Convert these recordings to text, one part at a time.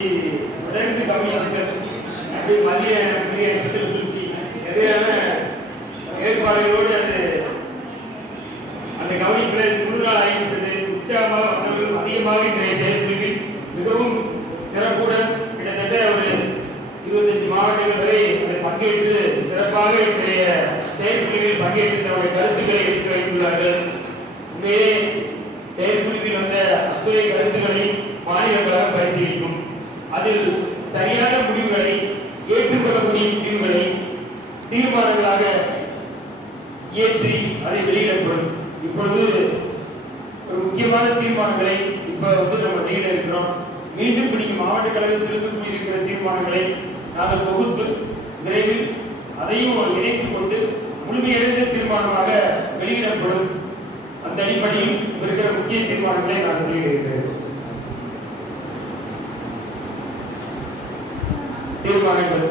உடனடி கவனித்தல் அப்படி மதிய எதிரான ஏற்பாடுகளோடு அந்த கவனிப்புகளை முழுநாள் ஆகிவிட்டது. உற்சாகமாக அதிகமாக இன்றைய செயல்புரிவில் மிகவும் சிறப்புடன் கிட்டத்தட்ட ஒரு 25 மாவட்டங்கள் வரை அதில் பங்கேற்று சிறப்பாக இன்றைய செயல்புரிவில் பங்கேற்று தன்னுடைய கருத்துக்களை எடுத்து வைத்துள்ளார்கள். உண்மையே செயல்புரிவில் வந்த அத்துறை கருத்துக்களை மாநிலங்களாக பரிசீலிக்கும். அதில் சரியான முடிவுகளை ஏற்றுக்கொள்ளக்கூடிய முடிவுகளை தீர்மானங்களாக ஏற்றி அதை வெளியிடப்படும். இப்பொழுது ஒரு முக்கியமான தீர்மானங்களை இப்ப நம்ம வெளியிட இருக்கிறோம். மீண்டும் பிடிக்கும் மாவட்ட கழகத்திலிருந்து கூறியிருக்கிற தீர்மானங்களை நாங்கள் தொகுத்து விரைவில் அதையும் இணைத்துக் கொண்டு முழுமையடைந்த தீர்மானமாக வெளியிடப்படும். அந்த அடிப்படையில் இருக்கிற முக்கிய தீர்மானங்களை நான் வெளியிடுகிறேன். தீர்மானங்கள்: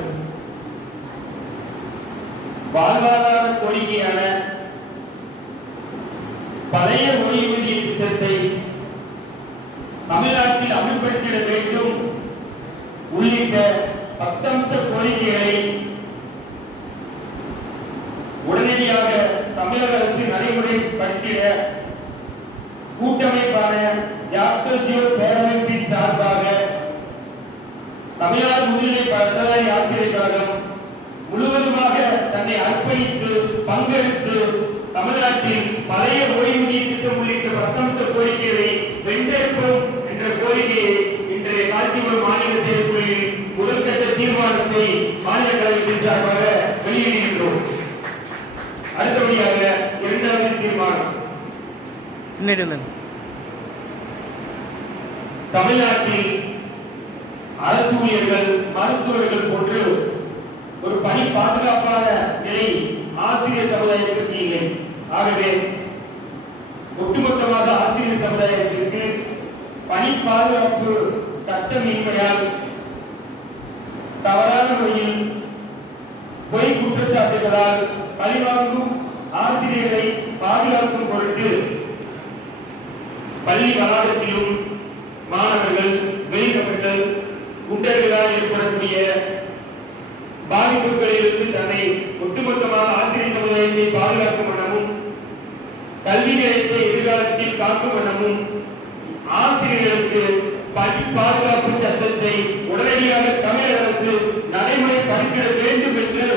வாழ்வாதார கோரிக்கையான பழைய ஓய்வூதிய திட்டத்தை தமிழ்நாட்டில் அமல்படுத்திட வேண்டும் உள்ளிட்ட 10 அம்ச கோரிக்கைகளை உடனடியாக தமிழக அரசு நடைமுறைப்படுத்திட கூட்டமைப்பான ஜாக்டோ ஜியோ பேரமைப்பின் சார்பாக தமிழ்நாடு முன்னிலை பட்டதாரி ஆசிரியர் கழகம் முழுவதுமாக தன்னை அர்ப்பணித்து பங்கெடுத்து தமிழ்நாட்டில் பழைய ஓய்வூதிய திட்டம் உள்ளிட்ட 10 அம்ச கோரிக்கைகளை வென்றெடுப்போம் என்ற கோரிக்கையை இன்றைய காஞ்சிபுரம் மாநில செயற்குழுவில் முதற்கட்ட தீர்மானத்தை மாநில கழகத்தின் சார்பாக வெளியிடுகின்றோம். அடுத்தபடியாக இரண்டாவது தீர்மானம்: தமிழ்நாட்டில் அரசு ஊழியர்கள் மருத்துவர்கள் போன்று ஒரு பணி பாதுகாப்பான நிலை ஆசிரியர் சமுதாயத்திற்கு இல்லை. ஆகவே ஒட்டுமொத்தமாக ஆசிரியர் சமுதாயத்திற்கு பணி பாதுகாப்பு சட்டமின்மையால் தவறான முறையில் பொய் குற்றச்சாட்டுகளால் பழிவாங்கும் ஆசிரியர்களை பாதுகாக்கும் பொருட்டு பள்ளி வளாகத்திலும் மாணவர்கள் வெளிநபர்கள் குண்டர்களால் ஏற்படக்கூடிய பாதிப்புகளிலிருந்து தன்னை ஒட்டுமொத்தமாக ஆசிரியர் சமுதாயத்தை பாதுகாக்கும் வண்ணமும் கல்வி நிலையத்தை எதிர்காலத்தில் காக்கும் வண்ணமும் ஆசிரியர்களுக்கு பணி பாதுகாப்பு சட்டத்தை உடனடியாக தமிழக அரசு நடைமுறைப்படுத்திட வேண்டும் என்று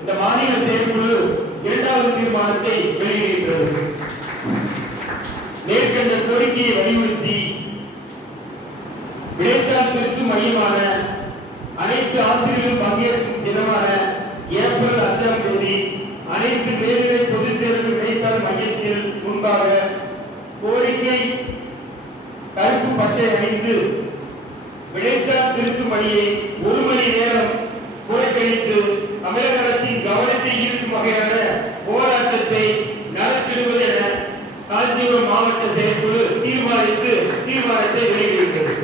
இந்த மாநில செயற்குழு இரண்டாவது தீர்மானத்தை வெளியிடுகிறது. மேற்கண்ட கோரிக்கையை வலியுறுத்தி விடைத்தாள் திருத்தும் மையமான அனைத்து ஆசிரியர்களும் பங்கேற்கும் தினமான ஏப்ரல் 5ஆம் தேதி அனைத்து மேல்நிலை பொதுத் தேர்வு விடைத்தாள் மையத்தில் முன்பாக கோரிக்கை கருப்பு பட்டை அணிந்து விடைத்தாள் திருத்தும் பணியை 1 மணி நேரம் புறக்கணித்து தமிழக அரசின் கவனத்தை ஈர்க்கும் வகையான போராட்டத்தை நடத்திடுவது என காஞ்சிபுரம் மாவட்ட செயற்குழு தீர்மானத்தை வெளியிடுகிறது.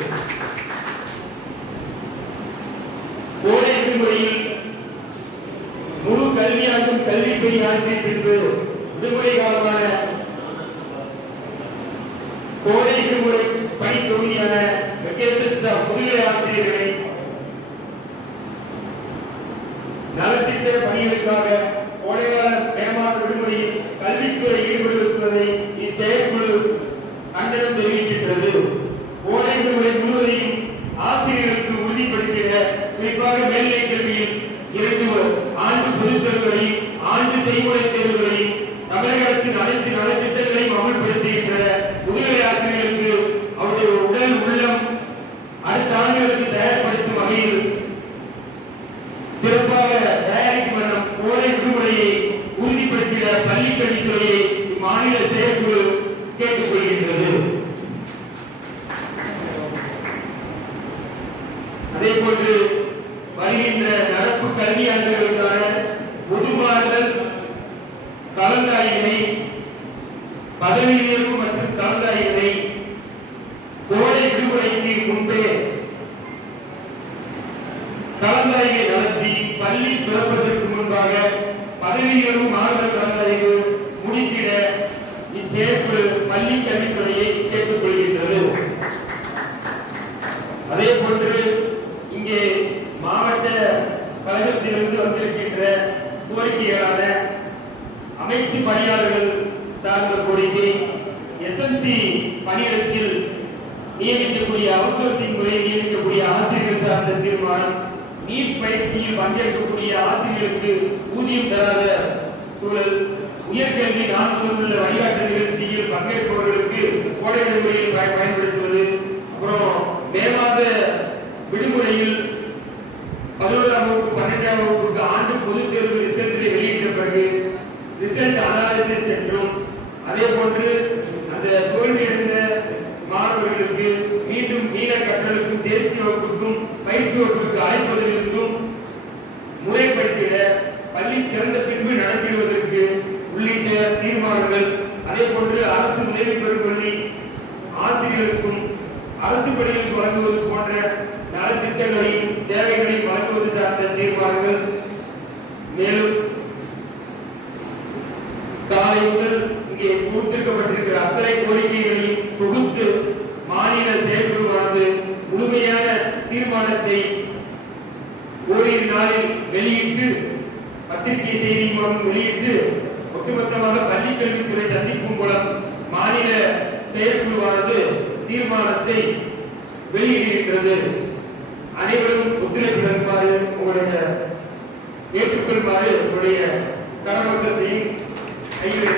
கோடை விடுமுறையில் முழு கல்வியாண்டும் கல்வி பணி ஆற்றிய பின்பு விடுமுறை காலமான கோடை விடுமுறை பணி தொகுதியான முதுநிலை ஆசிரியர்களை நலத்திட்ட பணிகளுக்காக கோடைகால மேம்பாட விடுமுறையில் கல்வித்துறை ஈடுபடுத்துவதை இச்செயற்குழு கண்டனம் தெரிவிக்கின்றது. கோடை விடுமுறை முழுவதையும் ஆசிரியர்களுக்கு உறுதிப்படுத்திட குறிப்பாக மேல்நிலை கல்வியில் 2 ஆண்டு பொதுத் தேர்வுகளையும் ஆண்டு செய்முறை தேர்வுகளையும் தமிழக அரசின் அனைத்து நலத்திட்டங்களையும் அமல்படுத்துகின்ற முதுநிலை ஆசிரியர்களுக்கு அவருடைய உடல் உள்ளம் அடுத்த ஆண்டுகளுக்கு தயார்படுத்தும் வகையில் சிறப்பாக தயாரிக்கும் வண்ணம் கோடை விடுமுறையை உறுதிப்படுத்திட பள்ளி கல்வித்துறையை மாநில செயற்குழு கேட்டுக்கொள்கின்றது. அதே போன்று வருகின்ற நடப்பு கல்வியாண்டுகளுக்கான பொதுமாறுதல் கலந்தாய்வினை பதவி உயர்வு மற்றும் கலந்தாய்வினை கோடை விடுமுறைக்கு முன்பே கலந்தாய்வை நடத்தி பள்ளி திறப்பதற்கு முன்பாக பதவி உயர்வு மாறுதல் கலந்தாய்வு முடித்திட இச்செயற்குழு பள்ளி கல்வித்துறையை கேட்டுக்கொள்கின்றது. அதே போன்று தீர்மானம். நீட் பயிற்சியில் பங்கேற்கக்கூடிய ஆசிரியர்களுக்கு ஊதியம் தராத சூழல். உயர்கல்வி நான்கு வழிகாட்டு நிகழ்ச்சியில் பங்கேற்பவர்களுக்கு கோடை விடுமுறையில் பயன்படுத்துவது. அப்புறம் மே மாத விடுமுறையில் 11ஆம் வகுப்பு 12ஆம் வகுப்புக்கு ஆண்டு பொதுத் தேர்வு ரிசல்ட்டை வெளியிட்ட பிறகு ரிசல்ட் அனாலிசிஸ் என்றும், அதே போன்று அந்த தோல்வியடைந்த மாணவர்களுக்கு மீண்டும் நீல கற்றலுக்கும் தேர்ச்சி வகுப்புக்கும் பயிற்சி வகுப்புக்கு அழைப்பதிலிருந்தும் முறைப்படுத்திட பள்ளி திறந்த பின்பு நடத்திடுவதற்கு உள்ளிட்ட தீர்மானங்கள். அதே போன்று அரசு உதவி பெறும் பள்ளி ஆசிரியருக்கும் அரசு பள்ளிகளுக்கு வழங்குவது போன்ற நலத்திட்டங்களையும் சேவைகளையும் வழங்குவது சார்ந்த தீர்மானங்கள். மேலும் காலை முதல் இங்கே கொடுத்திருக்கப்பட்டிருக்கிற அத்தனை கோரிக்கைகளையும் தொகுத்து மாநில செயற்குழுவானது முழுமையான தீர்மானத்தை ஓரிரு நாளில் வெளியிட்டு பத்திரிகை செய்தி மூலம் வெளியிட்டு ஒட்டுமொத்தமாக பள்ளிக்கல்வித்துறை சந்திப்பும் மூலம் மாநில செயற்குழுவானது தீர்மானத்தை வெளியிடுகின்றது. அனைவரும் ஒத்துழைப்பு தருமாறு உங்களுடைய ஏற்றுக்கொள்ளுமாறு உங்களுடைய கரவசத்தையும் கையில்